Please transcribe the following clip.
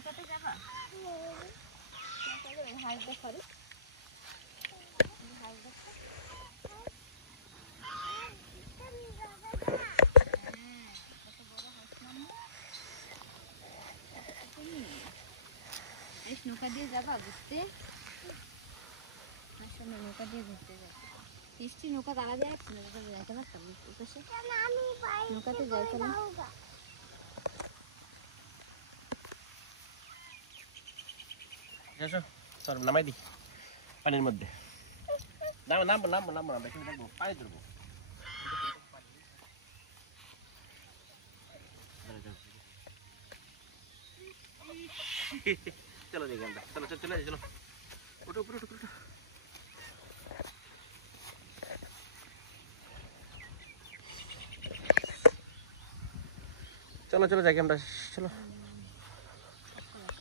নৌকাতে যাবা? হাঁস দেখো রে, হাঁস দেখো। কত বড় হাঁস মাম্মু। নৌকা দিয়ে যাবা ঘুরতে? আসলে নৌকা দিয়ে ঘুরতে যাবো। বৃষ্টি নৌকা দাঁড়া যায়, নৌকাতে যাইতে পারতাম নৌকাতে যাইতাম। চল নামাই দি পানির মধ্যে। নামো নামবো নামবো নামবো আমরা এখানে থাকবো, পানি ধরবো। চলো দেখি আমরা, চলো চলো চলে চলো, ওঠো উপরে ওঠো ওঠো। চলো চলো যাই আমরা, চলো।